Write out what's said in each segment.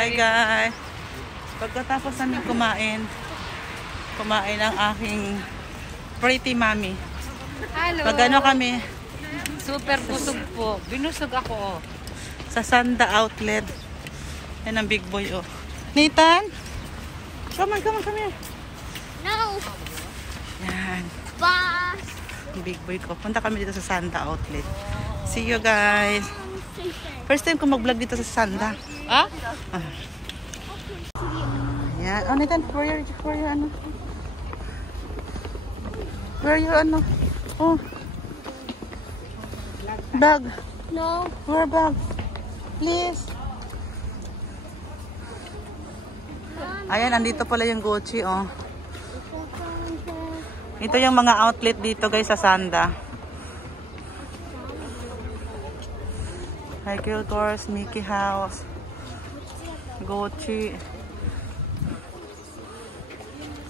Hi guys! Pagkatapos namin kumain ang aking pretty mommy. Hello! Pagano kami? Super busog po. Binusog ako. Sa Sanda Outlet. Yan ang big boy oh. Nathan! Come on, come here. No! Yan. Boss! Big boy ko. Punta kami dito sa Sanda Outlet. See you guys! First time ko mag-vlog dito sa Sanda. Ah? Yan. Oh, Nathan, where your ano? Where your ano? Oh. Bag. No. Where bag? Please. Ayan, andito pala yung Gucci, oh. Ito yung mga outlet dito, guys, sa Sanda. Michael Kors, Mickey House, Gucci.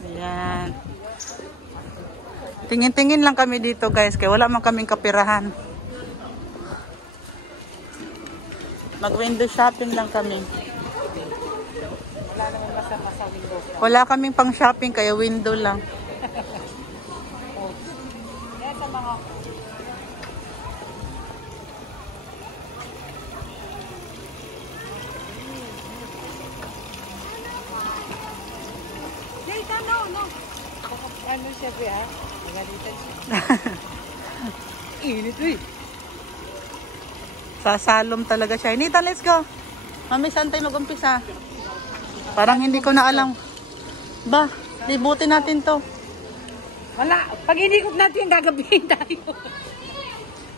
Ayan. Tingin-tingin lang kami dito, guys, kaya wala man kaming kapirahan. Mag-window shopping lang kami. Wala naman masama sa window. Wala kaming pang shopping, kaya window lang. Yan sa mga... Nathan, no. Ano siya, Bea? Magalitan siya. Init, uy. Sa salom talaga siya. Nathan, let's go. Mami, saan tayo mag-umpisa? Parang hindi ko na alam. Ba, libutin natin to. Wala. Pag inikot natin, gagabihin tayo.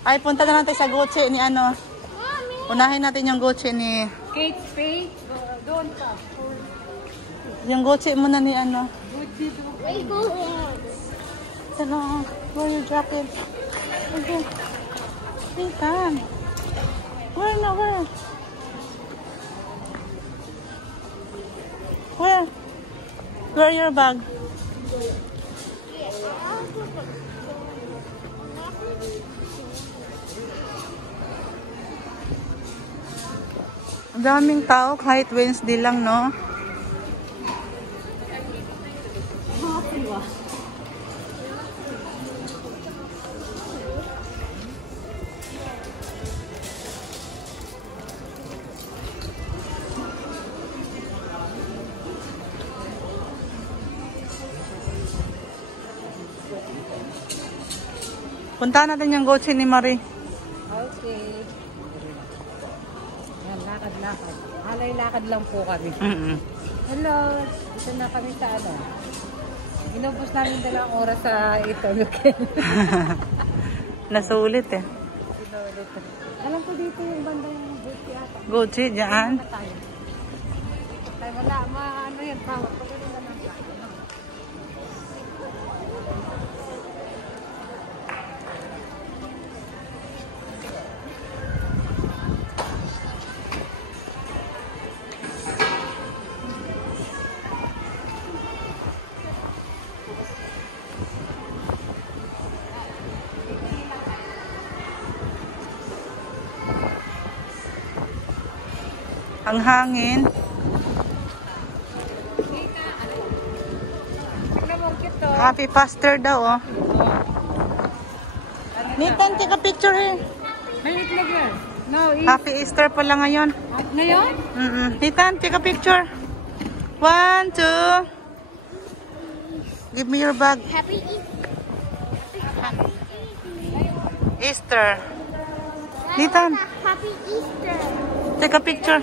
Ay, punta na natin sa Gucci ni ano. Unahin natin yung Gucci ni... Kate Spade. Doon ka. Yung Gucci muna ni ano. Gucci doon. Wait, go on. Ano, where your jacket? Okay. Nathan. Where na, where? Where? Where your bag? Ang daming tao kahit Wednesday lang, no? Puntahan natin yung Gucci ni Marie. Okay. Yan, lakad-lakad. Halay-lakad lang po kami. Hello. Ito na kami sa ano. Inubos namin 2 oras sa ito. Nasulit eh. Sinulit. Alam ko dito yung banda yung Gucci ata. Gucci, dyan. Tayo. Wala. Ano yan. Power. Pagano na lang. Ang hangin. Happy Pastor daw, oh. Nathan, take a picture here. May itlog yan. No, Happy Easter pala ngayon. ngayon? Nathan, take a picture. 1, 2. Give me your bag. Happy Easter. Nathan, Happy Easter. take a picture.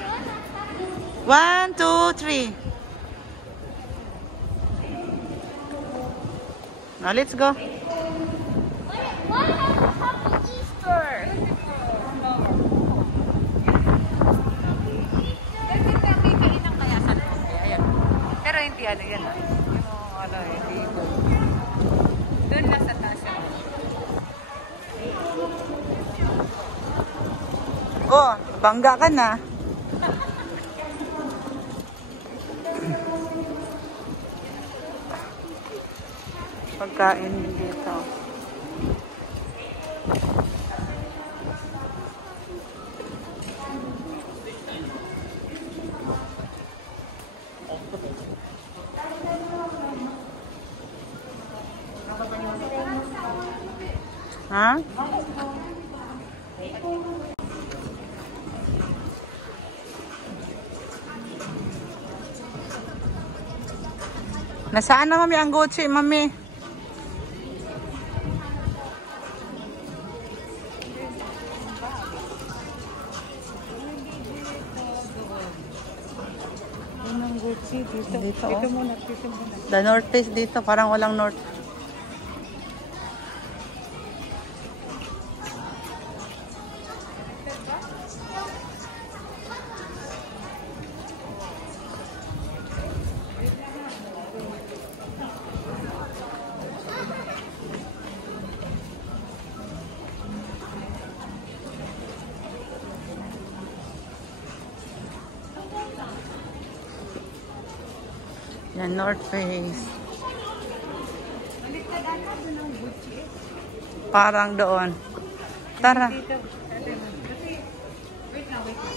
1, 2, 3. Now let's go. What Happy Easter? Pero hindi ano yan. Yung ano, hindi ito. Doon lang sa taas. Oh, bangga ka na. Pagkain dito. Ha? Nasaan na mami ang Gucci, mami? Unang Gucci dito. Dito, Dito oh. muna, dito muna. The North Face dito, parang walang North. Yan, North Face. Parang doon. Tara. Dito. Kasi, wait lang, wait lang.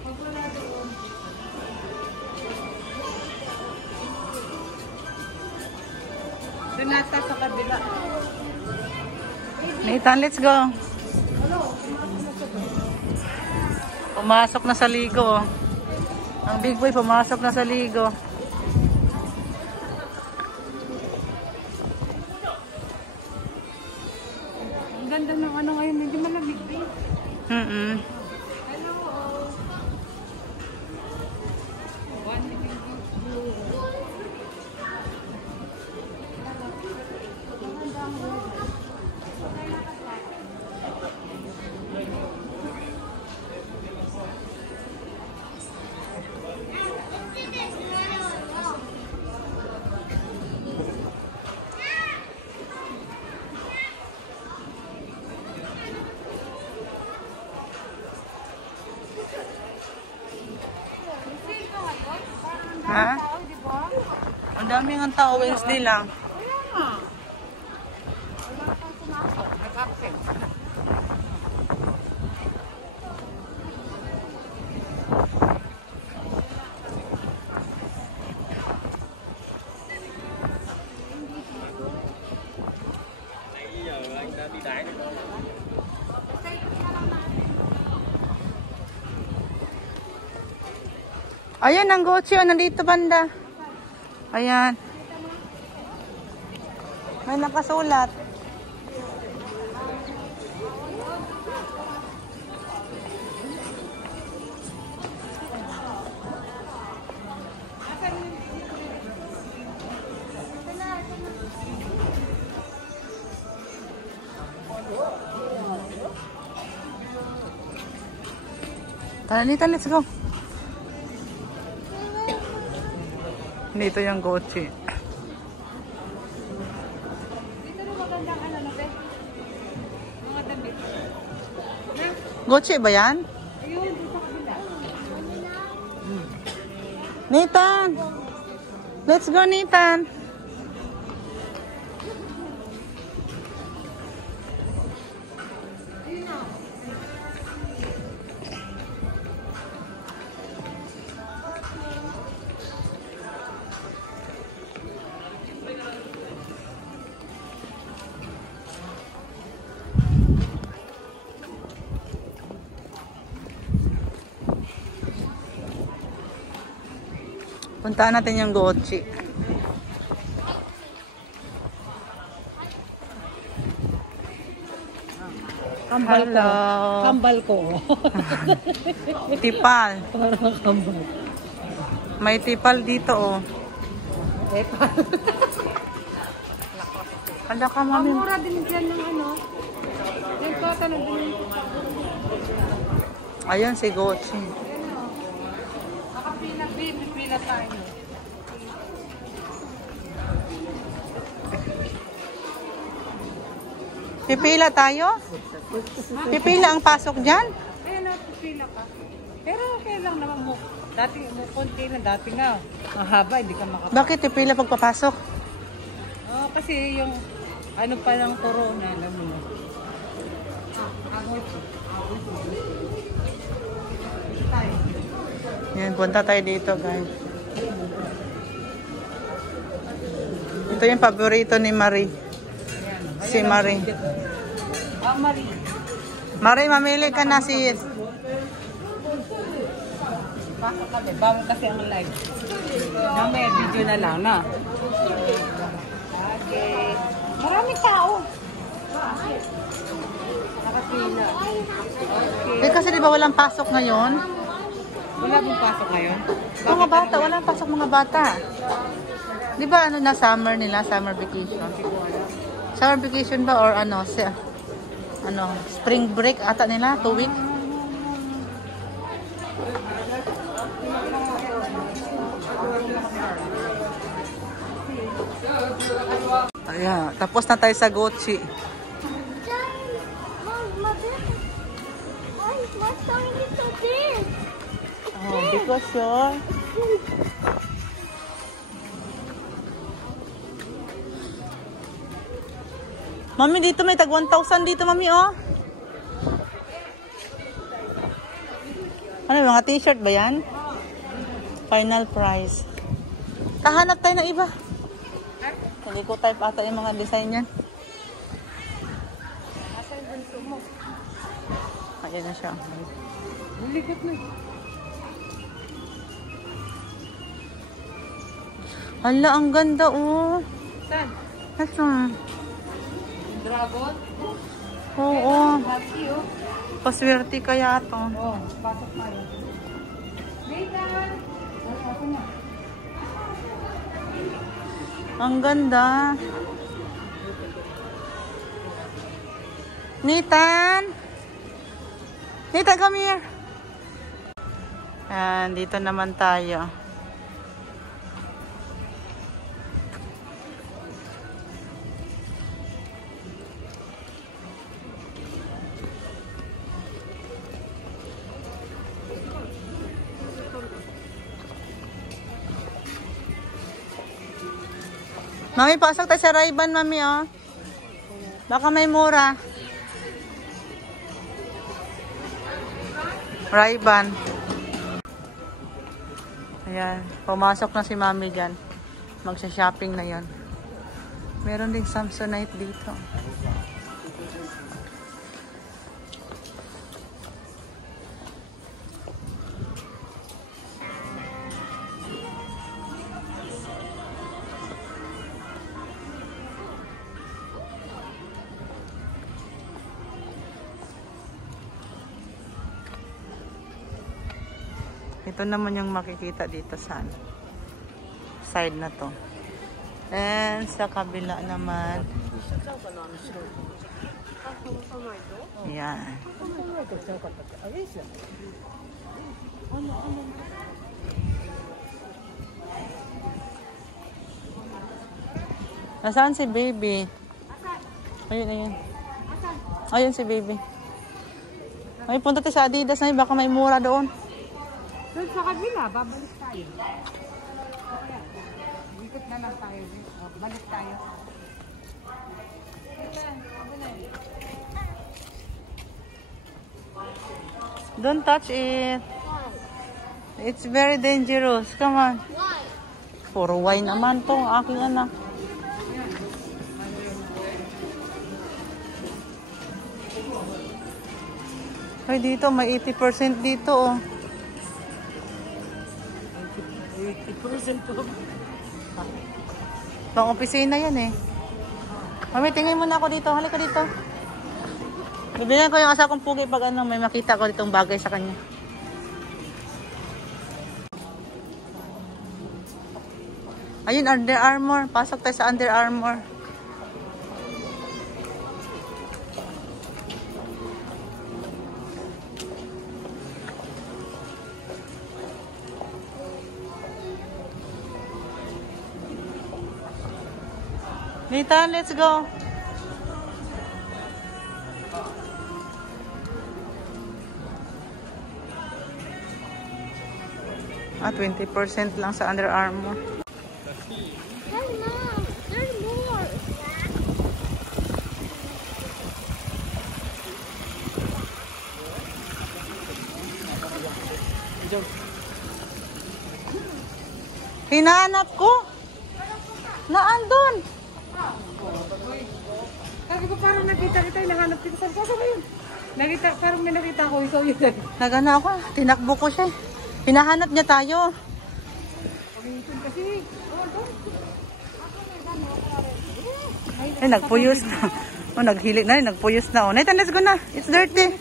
Pag wala doon. Doon nata sa kabila. Nathan, let's go. Pumasok na sa ligo. Ang big boy pumasok na sa ligo. Ang ganda ng ano ngayon, medyo malamig din. Hello. One minute. Ha? Ang daming ang tao, Wednesday lang. Nag-absent. Ayan ang Gucci, nandito banda. Ayan. May nakasulat. Tara, Nathan, let's go. Dito yung Gucci. Dito na magandang ano na, be? Mga damit. Gucci ba yan? Ayun, dito sa kabila. Nathan! Let's go, Nathan! Puntaan natin yung Gucci. Kambal ko. Hello. Kambal ko. Tipal. Parang kambal. May tipal dito, oh. Epa. Hala ka, Ang mami. mura din dyan ng ano. Yung total na din. Ayun, si Gucci. Nakapila, pipila tayo. Pipila tayo? Pipila ang pasok dyan? Ayun na, pipila ka. Pero okay lang naman mo. Dati, konti lang. Dati nga. Ang haba, hindi ka makapasok. Bakit pipila pagpapasok? Oh, kasi yung ano pa lang corona, alam mo na. Yan, punta tayo dito, guys. Ito yung paborito ni Marie. Si Marie. Marie. Maray, mamili ka na sis. Pasok kami. Bawal kasi ang live. Mamaya video na lang, na. Okay. Maraming tao. Nakapila. Eh, kasi di ba walang pasok ngayon? Wala bang pasok ngayon? Mga bata, walang pasok mga bata. Di ba ano na summer nila, summer vacation? Summer vacation ba or ano, spring break ata nila, 2 weeks? Ayan, tapos na tayo sa Gucci. Why is my stomach so big? Oh, because you're... Mami, dito may tag 1,000 dito, mami, oh. Ano, mga t-shirt ba yan? Final price. Kahanap tayo ng iba. Hindi ko type ata yung mga design yan. Ayan na siya. Ligat na. Hala, ang ganda, oh. Saan? Ito. Dragon? Oo. Happy, oh. Paswerte kaya ito. Oh, pasok tayo. Nathan! Ako na. Ang ganda. Nathan! Nathan, come here. Ayan, dito naman tayo. Mami, pasok tayo sa Ray-Ban, mami, oh. Baka may mura. Ray-Ban. Ayan, pumasok na si mami dyan. Magsha-shopping na yon. Meron ding Samsonite dito. Ito naman yung makikita dito sa side na to. And sa kabila naman. Yan. Nasaan si baby? Ayun, ayun. Ayun si baby. Ay, punta tayo sa Adidas na yun. Baka may mura doon. Doon sa kabila, babalik tayo. Ikot na lang tayo. Balik tayo. Don't touch it. It's very dangerous. Come on. Why? Puro wine naman to. Aking anak. Ay, dito. May 80% dito, oh. 80% po. Pang opisina yan, eh. Mami, tingin mo na ako dito. Halika dito. Bibilihan ko yung asa kong pugi pag ano, may makita ko ditong bagay sa kanya. Ayun, Under Armour. Pasok tayo sa Under Armour. Nathan, let's go. Ah, 20% lang sa Under Armour. Hey, Mom, there's more. Hinahanap ko. Naandun. Sabi ko parang nakita kita, hinahanap kita. Sabi ko, saan ba yun? Nakita, parang may nakita ko, ikaw yun. Nagana ako. Tinakbo ko siya. Hinahanap niya tayo. Pag-iitun kasi. Ay, nagpuyos na. Oh, naghilik na. Nagpuyos na. Oh, Nathan, let's go na. It's dirty.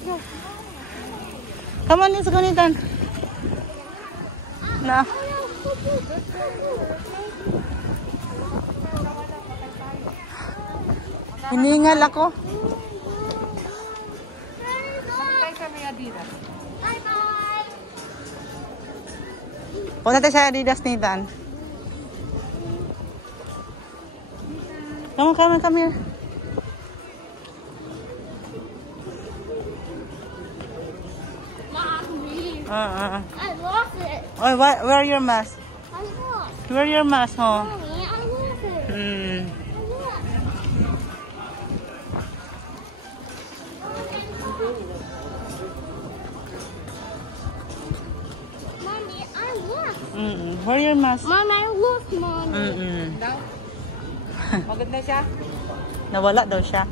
Come on, let's go, Nathan. Na. Hiningal ako. Nakitay kami Adidas. Bye-bye. Punta tayo sa Adidas, Nathan. Come here. Mommy, Uh-uh. I lost it. Oh, where your mask? I lost. Where your mask, oh? Mommy, I lost it. Hmm. I lost. Mommy, I lost. Where your mask? Mom, I lost, Mommy. Daw? Magod na siya? Nawala daw siya.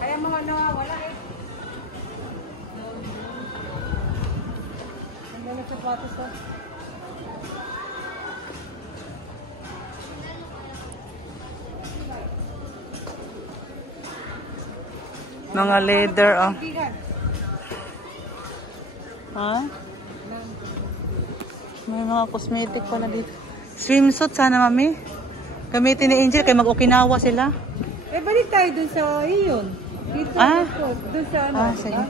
Kaya mga nawawala eh. Ang mga sapatos ko. Mga leather, oh. Kaibigan. Ha? May mga cosmetic pala dito. Swimsuit sana, mami. Gamitin ni Angel kay mag-Okinawa sila. Eh, balik tayo dun sa iyon. Dito, Ah. dun sa ano. Ah, sige.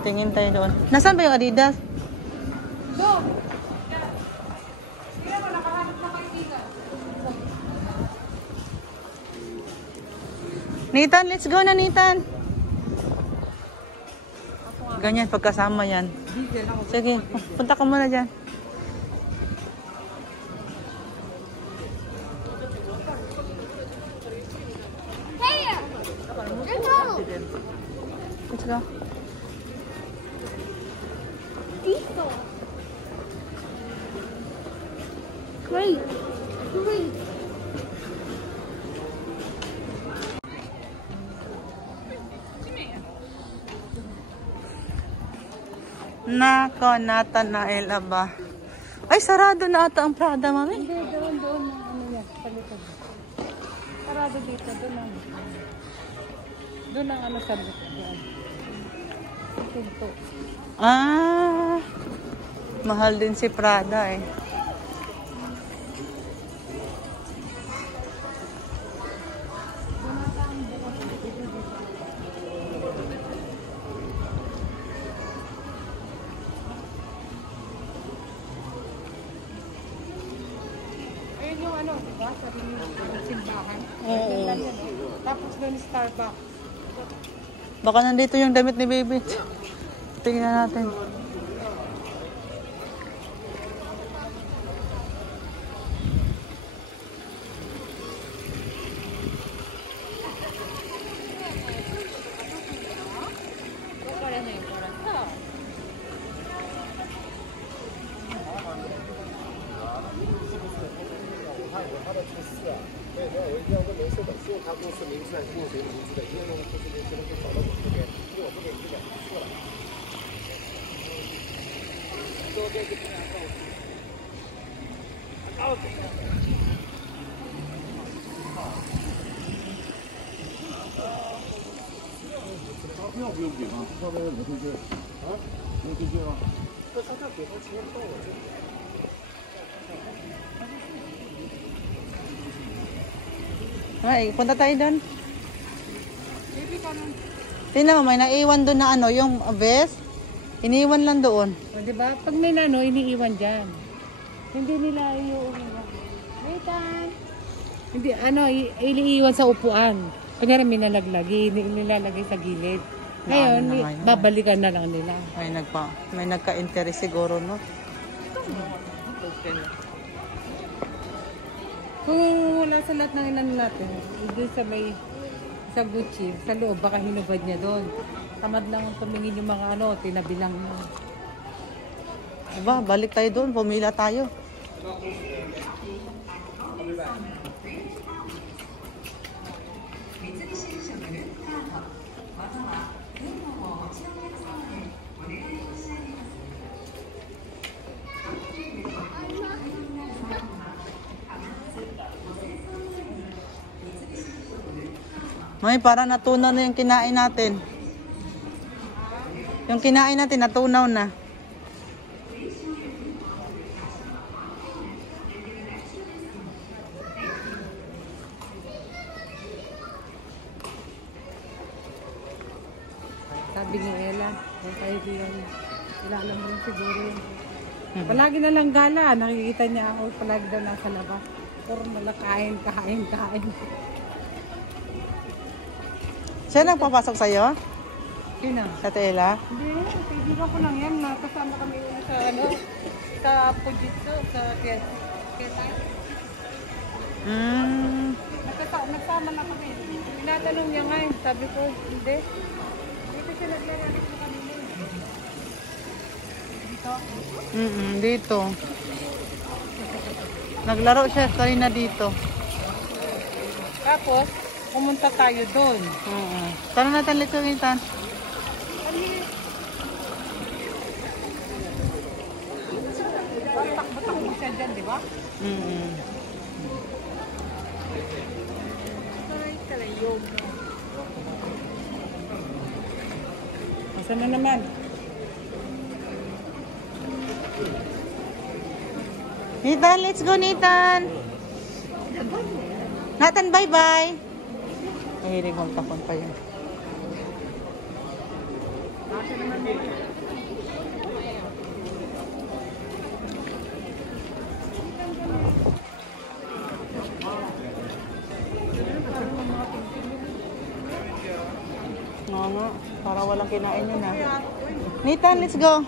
Tingin tayo doon. Nasaan ba yung Adidas? Doon. Kaya mo, nakahanap na kaibigan. Nathan, let's go na, Nathan. Ganyan, pagkasama yan. Diesel ako. Sige, punta ka muna dyan. Here. Let's go. Let's go. Diesel. Great. Great. Nako, Nathanael aba. Ay, sarado na ata ang Prada, mami. Hindi, doon, ano yan, sa likod. Parado dito, doon ang, ano sa likod yan. Pinto. Ah, mahal din si Prada eh. Ayun yung ano, diba? Sabi niyo, simbahan. Oo. Ganda yan. Tapos doon Starbucks. Baka nandito yung damit ni baby. Tingnan natin. Ay, punta tayo doon. Baby ka nun. Tingnan mo, may naiwan doon na ano, yung vest. Iniwan lang doon. O, diba? Pag may nano, iniiwan dyan. Hindi nila iuuwiwan. Nathan! Hindi, ano, iniiwan sa upuan. Kanyari may nalaglagi, nilalagay sa gilid. Ngayon, Ano naman yun? babalikan na lang nila. May nagka-interest siguro, no? Kung wala sa lahat ng inan natin, doon sa may sa Gucci, sa loob, baka hinubad niya doon. Tamad lang tumingin yung mga ano, tinabilang mo. Aba, balik tayo doon. Pumila tayo. May para natunaw na yung kinain natin. Yung kinain natin natunaw na. Sabi ni Ella, yung kaibigan, kilala mo rin siguro yun. Palagi na lang gala, nakikita niya ako, palagi daw nasa labas. Puro malakain, kain. Siya nagpapasok sa'yo? Sino? Sa Tela? Hindi, kaibigan ko lang yan. Nakasama kami sa ano, sa Fujitsu, sa Kietai. Nagsama na kami. Tinatanong niya nga, sabi ko, hindi. Dito siya naglalalik na kami. Dito? Dito. Naglaro siya kanina dito. Tapos, pumunta tayo doon. Tara natin ulit sumitan. Takbo-takbo siya dyan, di ba? Asan na naman? Nathan, let's go Nathan. Nathan, bye-bye. Mahilig magtakon pa yun. Oo nga, para walang kinain yun ah. Nathan, let's go.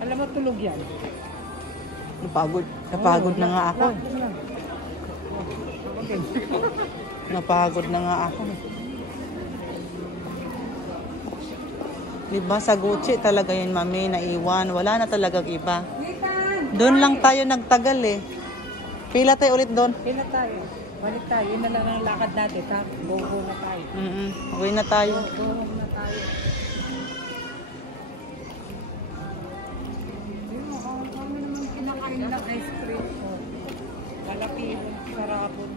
Alam mo, tulog yan. Napagod na nga ako. Napagod na nga ako. Diba sa Gucci talaga yun, mami, naiwan. Wala na talagang iba. Doon lang tayo nagtagal eh. Pila tayo ulit doon? Pila tayo. Balik tayo. Yun na lang ang lakad natin. Go na tayo. Uwi na tayo. Go na tayo. Kami naman kinakain ng ice cream. Kalapin, sarapon.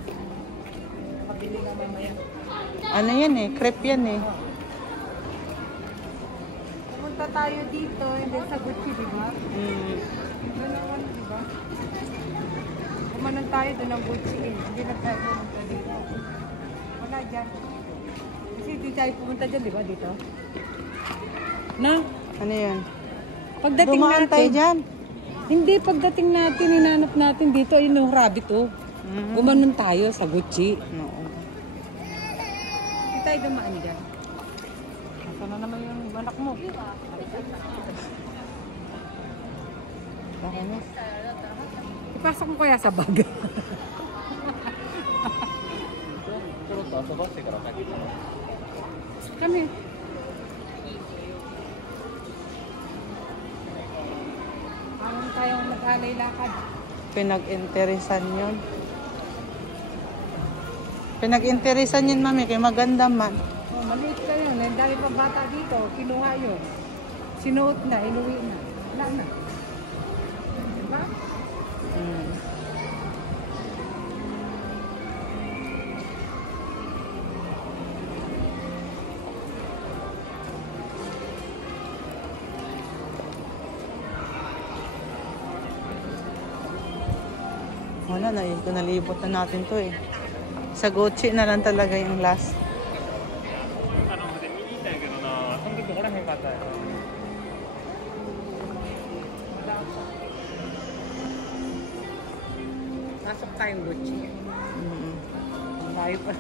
Kabili na mamaya. Ano yan eh? Crepe yan eh. Pumunta tayo dito, hindi sa Gucci, di ba? Doon naman, di ba? Kumanan tayo doon ng Gucci. Hindi na tayo pumunta dito. Wala dyan. Kasi hindi tayo pumunta dyan, di ba? Dito. Na? Ano yan? Pagdating Dumaan natin. tayo dyan. Hindi, pagdating natin, hinanap natin dito, yun yung rabbit, oh. Gumanon tayo sa Gucci. Oo. Hindi tayo dumaan dyan. Asa na naman yung anak mo? Bakit mo? Ipasok mo kaya sa bag. Kami. Parang tayong nag-alay lakad. Pinag-interesan yun. Pinag-interesan yun, mami, kay maganda man. Oh, maliit ka yun. Ang dami pa bata dito. Kinuha yun. Sinuot na, inuwi na. Wala na. Diba? Wala, nalibot na natin to eh. Sa Gucci na lang talaga yung last. Pasok tayong Gucci. Tayo pa.